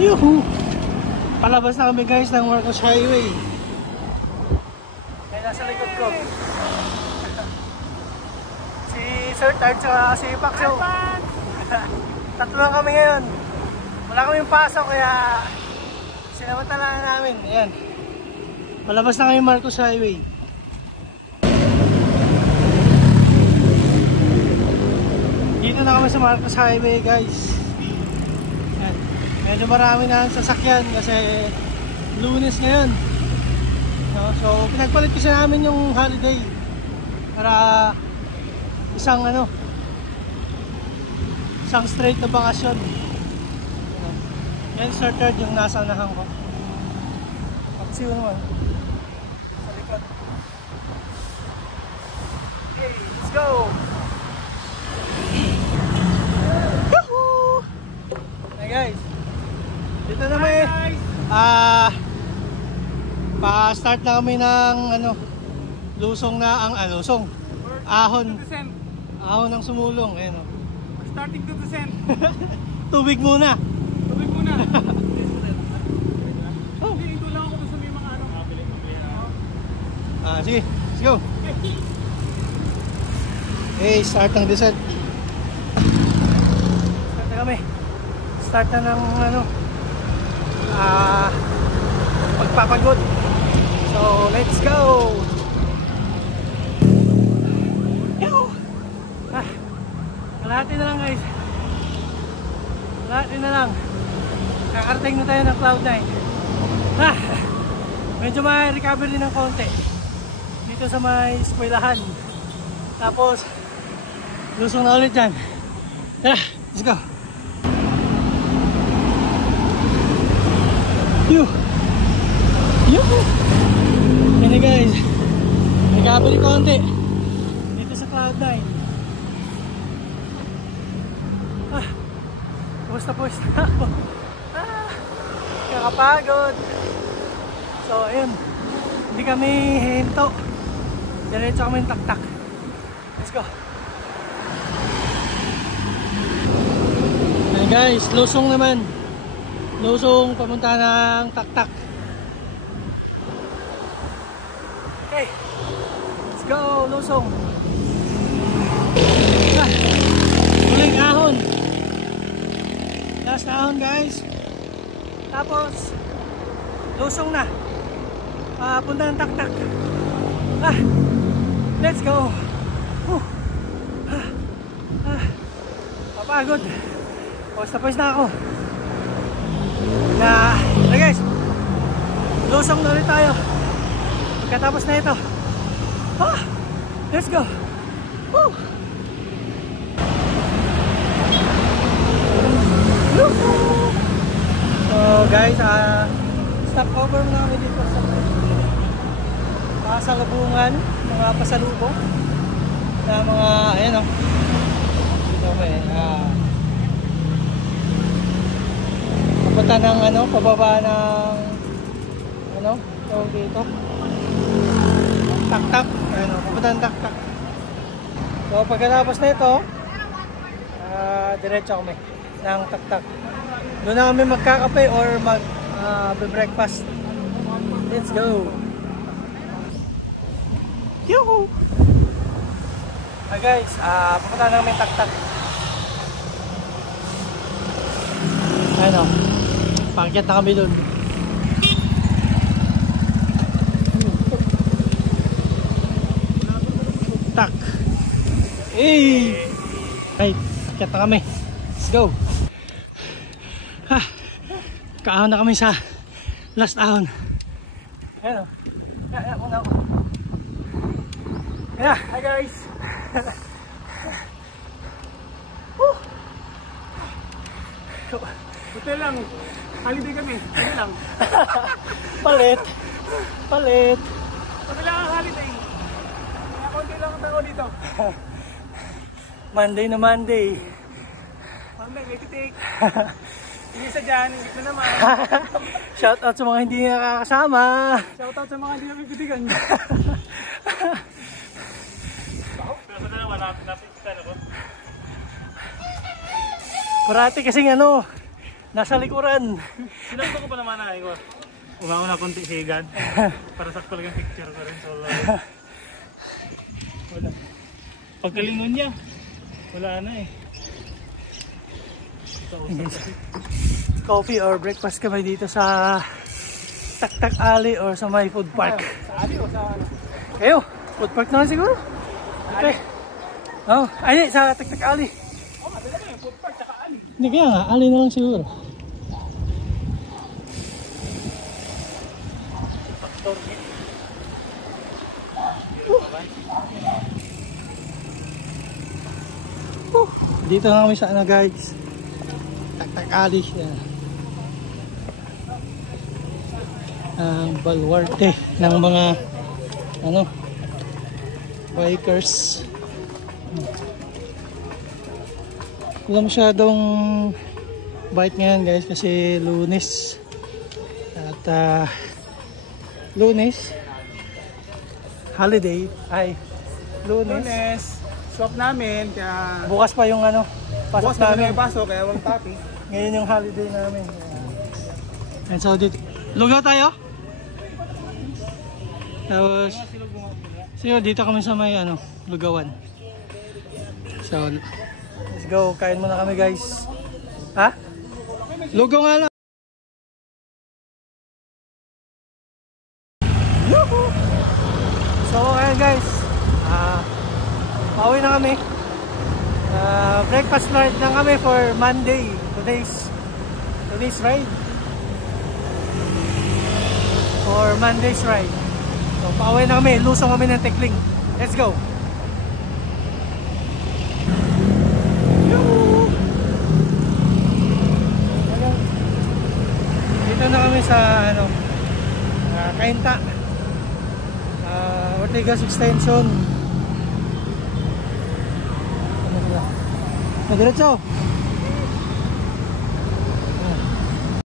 Yuhu! Palabas na kami guys ng Marcos Highway. Ay, nasa likod ko si Sir Tard at si Paxo. Tatlo lang kami ngayon. Wala kaming pasok kaya sinamatalaan namin. Ayan. Palabas na kami Marcos Highway. Dito na kami sa Marcos Highway guys. Ayan. Medyo marami na ang sasakyan kasi Lunes ngayon. No? So pinagpalit kasi namin yung holiday para isang straight na bakasyon. Yan Sir Tard yung nasa unahan ko. Paksiw naman sa likod. Okay, let's go! Yahoo! Hey guys, dito na may pa-start na kami ng lusong na ang ahon ng sumulong. Ayan o. Starting to descend. Tubig muna. Tubig muna. Oh. Hindi, ito lang ako sa may mga Sige, let's go. Okay, start ng descent. Start na kami. Start na ng pagpapagod. So, let's go. Kalahati na lang guys. Kalahati na lang. Kakarating na tayo ng Cloud9. Medyo may recovery ng konti dito sa may eskwelahan. Tapos lusong na ulit dyan. Let's go. Yan guys, recovery konti dito sa Cloud9. Tapos na ako. Kakapagod. So ayun, hindi kami hinto, diretso kami taktak. Let's go. Ayan guys, lusong naman. Lusong papunta ng taktak. Okay, let's go lusong. Huling ahon. Last ahon guys. Tapos lusong na punta ng taktak. Let's go. Papagod. Tapos na ako guys. Lusong na ulit tayo pagkatapos na ito. Let's go. So guys, stop over muna kami dito sa pasalubungan, mga pasalubong na mga ayan o. Dito may papunta ng pababa ng tawag dito, taktak. Ayan o, papunta ng taktak. So pagkatapos na ito diretso kami ng taktak. Doon na kami magkakape or mag-breakfast. Let's go. Yuhu! Guys, pupunta na kami taktak. Ano? Pangkit na kami doon. Tak. Hey! Right, pangkit na kami. Let's go. Kaahon na kami sa last ahon. Ayan o. Ayan, una ako. Ayan. Hi guys. Buti lang. Holiday kami. Buti lang. Palit. Buti lang ang holiday. Kaya konti lang ang tao dito. Monday na Monday. Monday, may titik. Hindi sa dyan, hindi na naman. Shout out sa mga hindi nakakasama. Shout out sa mga hindi nabibitigan. Pero na naman, napit-napit ako. Parati kasing ano, nasa likuran. Sinakto ko pa naman na ko. Una-una konti sigan. Para sakto lang yung picture ko rin. So, wala. Pagkalingon niya, wala na eh. Coffee or breakfast kami dito sa Tak-Tak Alley or sa may food park. Sa ali o sa ano? Kayo, food park naman siguro. Okay. Oh, ay, sa Tak-Tak Alley. Oh, madala ba yung food park tsaka ali? Hindi kaya nga, alley na lang siguro. Dito na kami sa ano guys, Tak-Tak Alley. Ang baluarte ng mga ano bikers. Wala masyadong bike ngayon guys kasi Lunes at Lunes holiday ay Lunes Swap namin, kaya bukas pa yung ano pasok bukas na namin. may pasok, kaya walang tapi. Ngayon yung holiday namin. And so dito lugaw tayo. Tapos dito kami sa may ano lugawan. So let's go, kain muna kami guys. Ha? Lugaw nga lang. Yuhu! So ayan guys, pauwi na kami. Breakfast lunch lang kami for Monday. Today's ride. For Monday's ride. So pauwi na kami, lusong kami ng Tekling. Let's go! Dito na kami sa ano Cainta, Ortigas Extension. Diretso.